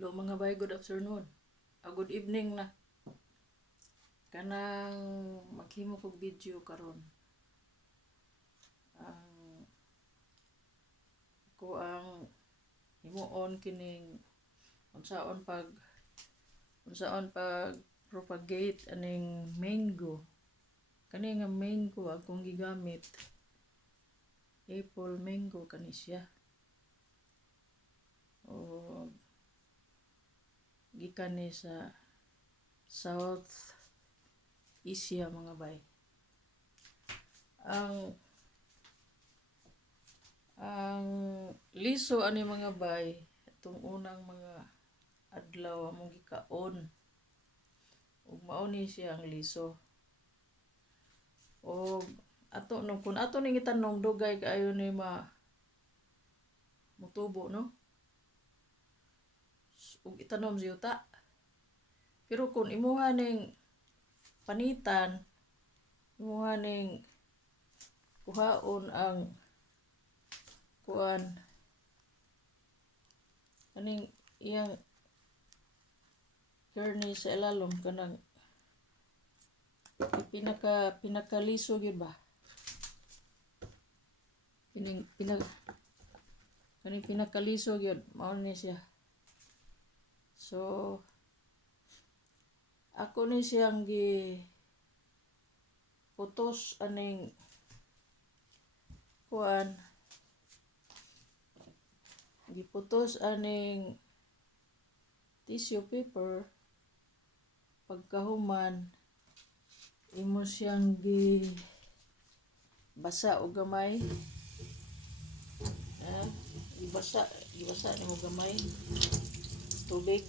Hello mga bay, good afternoon. Good evening na. Kanang maghimo kog video karon. Ako ang himuon kining unsaon pag propagate aning mango. Kani nga mango akong gigamit. Apple mango kani siya. O gikan ni sa South Asia mga bay. Ang liso ani mga bay, itong unang mga adlaw among gikan. Ug mao ni siya ang liso. O ato no kun ato ning itanong dugay kaayo ni mutubo no. Ug itanom siyuta. Pero kung imuha ning panitan, imuha ning kuhaon ang kuan kaning iyang kernel sa ilalom kanang pinakaliso gyud ba? Kaning pinakaliso gyud mao ni siya. So ako ni siyang putos aning kuan giputos aning tissue paper. Pagkahuman imo siyang basa og gamay. Ibasa nimo gamay tubig.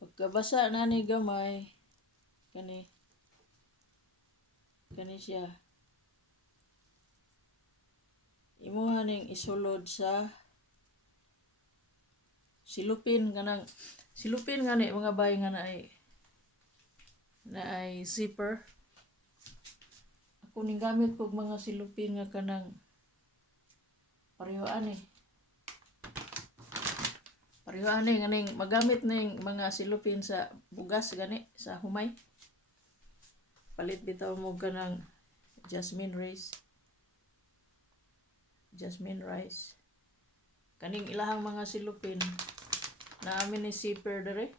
Pagkabasa na ni gamay kani siya. Imuha ning isulod sa silupin ngani mga bay nga na ay zipper. Ako ning gamit kog mga silupin nga kanang parehoan ganing magamit ning mga silupin sa bugas gani sa humay. Palit bitaw mo kanang jasmine rice. Kaning ilahang mga silupin na amin ni zipper dere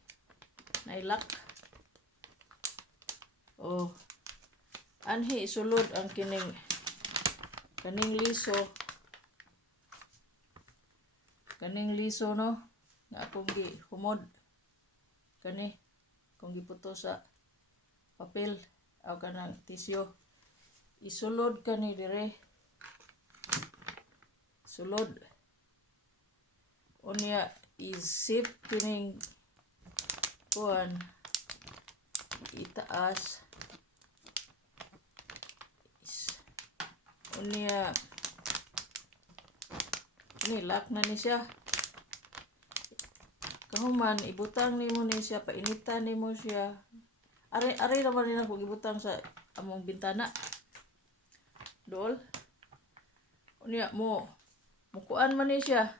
na ilak. O anhi isulod ang kaning liso no nga akong gihumod kani kung giputo sa papel o kanang tissue. Isulod kani dire. Sulod. Unya isip kining kuan itaas. Unya nilak na ni siya. Kahuman ibutang nimo ni siya, painitan nimo siya. Ari naman nila kung ibutang sa among bintana. Dol. Unya mo kuan man ni siya.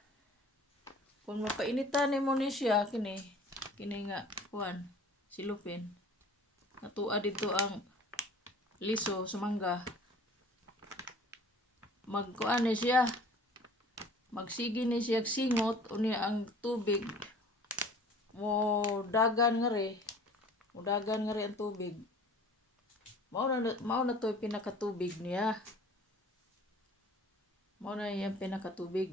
Kung mapainitan nimo ni siya kini nga kuan silupin. Natua dito ang liso sa mangga. Magkuan ni siya. Magsigi ni siya singot unya ang tubig mo dagan nga ri ang tubig. Mao na to pinakatubig niya. Mao na yung pinakatubig.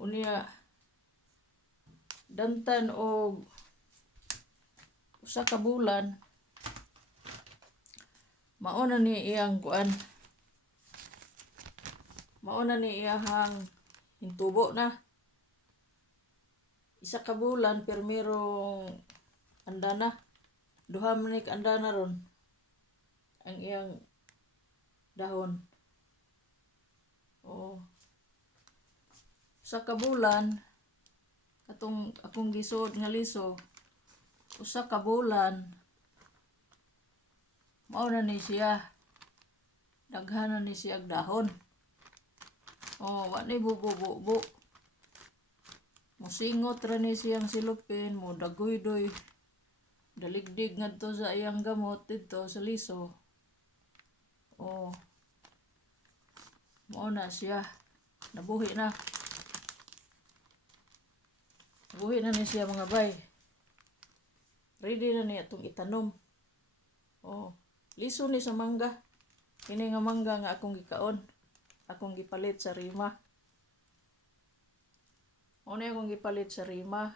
Unya dantan og usa ka bulan mao na ni iyang kuan. Mao na ni iyang hintubo na. Isa ka bulan permirong andana. Duha man ni andana ron ang iyang dahon. O usa ka bulan katong akong gisud nga liso, usa ka bulan mao na ni siya daghan na ni siya dahon. Oh, wa ni bubo-bubo. Musingot ra ni siyang silupin, mo dagoy-doy. Daligdig ngadto sa iyang gamot dito sa liso. Oh. Mao na siya. Nabuhi na. Nabuhi na ni siya mga bay. Ready na niya itong itanom. Oh. Liso ni sa mangga. Kini nga mangga nga akong gikaon. Akong gipalit sa rima. Ano akong gipalit sa rima?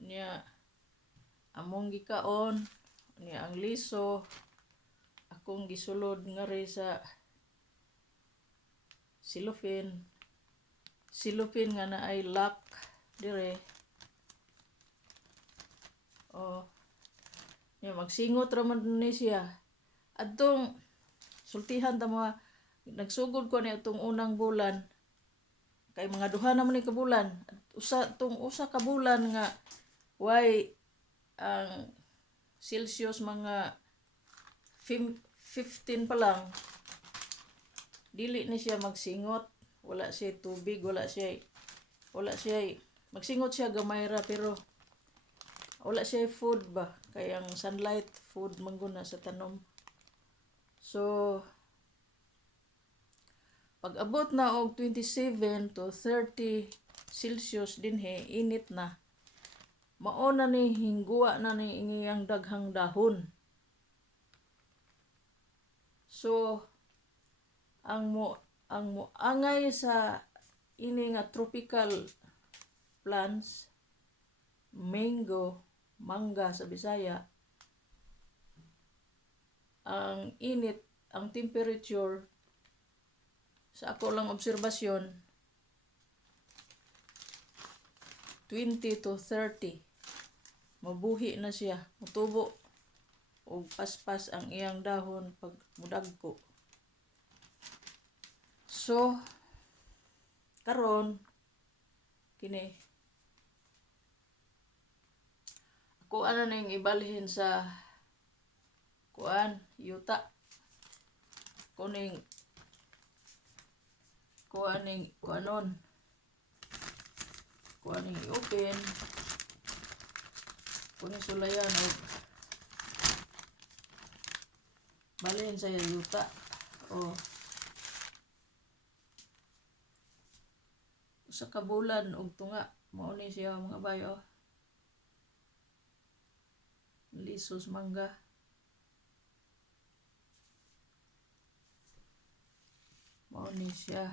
Niya, among gikaon. Niya ang liso. Akong gisulod nga rin sa silupin. Silupin nga na ay lock. Dire. Oh. Niya, magsingot raman ni siya. Adtong sultihan ta mga nagsugod ko niya itong unang bulan. Kay mga duha naman ni kabulan. Usa ka bulan nga why ang Celsius mga 15 pa lang. Dili ni siya magsingot. Wala siya tubig, wala siya magsingot siya gamay ra pero wala siya food ba. Kaya ang sunlight food mangguna sa tanom. So, pag abot na og 27 to 30 Celsius dinhe, init na. Mao na ni hingguwa na ni iyang daghang dahon. So, ang moangay sa ini nga tropical plants, mangga sa Bisaya, ang init, ang temperature sa ako lang obserbasyon 20 to 30. Mabuhi na siya, mutubo o paspas ang iyang dahon pag mudagko. So, karon kini ako ana ning ibalhin sa yuta. Kuning kuanon i-open kuning sulayan o balhin sa yuta o sa kabulan og tunga mao ni siya mga bayo. Lisos mangga. Mao ni siya.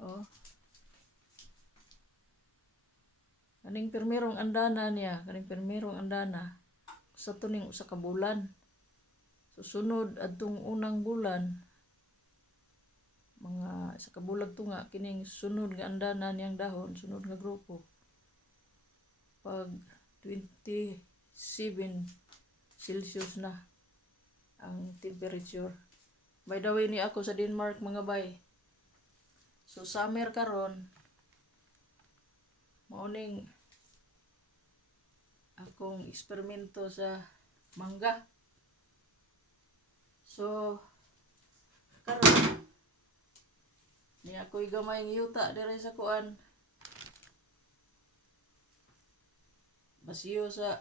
Oh. Kaning permerong andana niya, sa tuning usa ka bulan. Susunod adtong unang bulan, mga sa kabulag tunga kining sunod nga andana niyang dahon, sunod nga grupo. Pag 27 Celsius na ang temperature. By the way ni ako sa Denmark mga bay. So summer karon morning akong eksperimento sa mangga. So karon ni ako gamay ng yuta dire sa kuan. Basiyo sa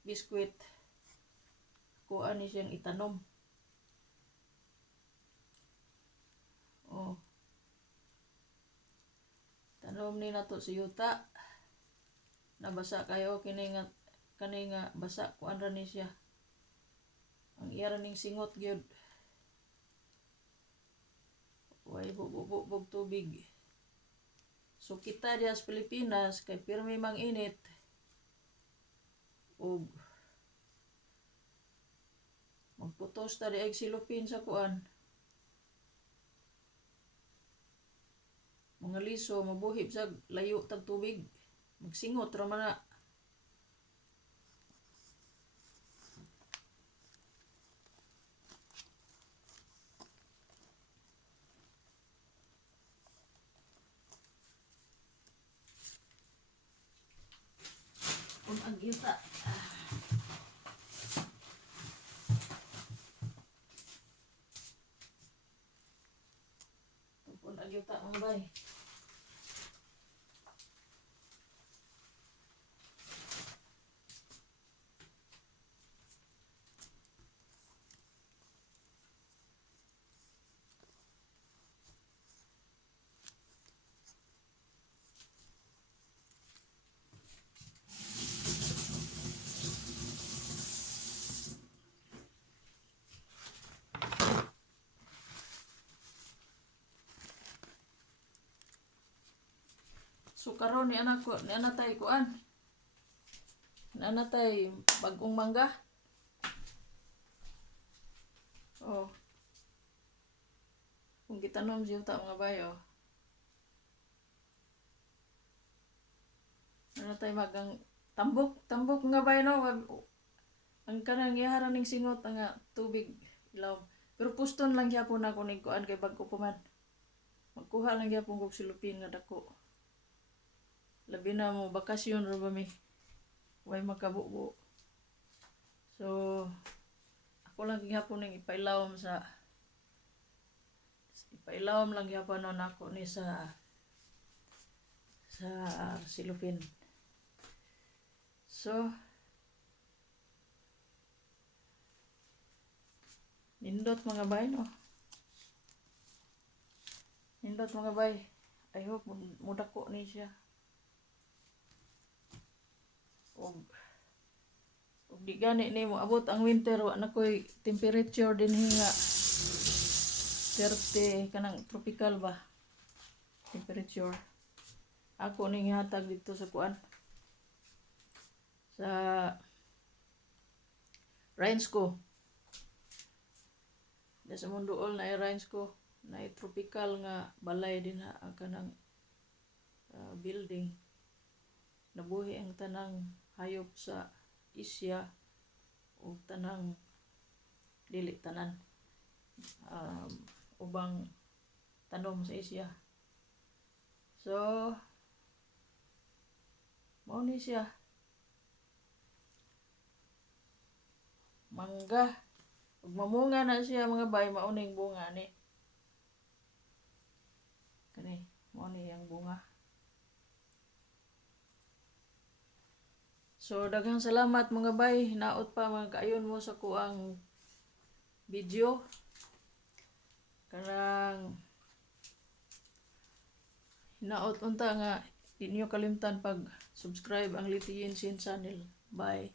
biskwit. Kuan ni siyang itanom. Oh. Tanom ni nato si yuta. Nabasa kayo kini nga basa kuan ra ni siya. Ang iya ning singot gyud. Way bubog tubig. So kita diya sa Pilipinas kay pirmi mang init. Og magputos ta di silupin sa kuan. Mga liso mabuhib sa layo tag tubig. Magsingot ra man na. Kung ang yuta. yuta mga bay. So karon ni anak ko, ni anatay kuan. Ni anatay bagong mangga. Oh. Kung gitanom siya ta mga bayo. Anatay magang tambok nga bayo no. Ang kanang iharan ning singot nga tubig ilaw. Pero puston lang gyapon ako ning kuan kay bag ko puman. Magkuha lang gyapon kog silupin nga dako. Labi na mo bakasyon ro ba mi. Way makabubo. So ako lang gyapon ning ipailawom lang gyapon no nako ni sa silupin. So nindot mga bay no. Nindot mga bay. I hope mudako ni siya. Og di gani ni mo abot ang winter wa na koy temperature din nga 30 kanang tropical ba temperature. Ako ning hatag dito sa kuan sa range ko. Sa munduol na range ko na tropical nga balay din ha ang kanang building. Nabuhi ang tanang hayop sa Isya o tanang dili tanan ubang tanom sa Isya. So mao ni siya mangga ug mamunga na siya mga bay mao ning bunga ni kani mao ni ang bunga. So daghang salamat mga bay, hinaot pa mga kaayon mo sa kuang video. Karang hinaot unta nga di niyo kalimtan pag subscribe ang Letecia Jensen channel. Bye.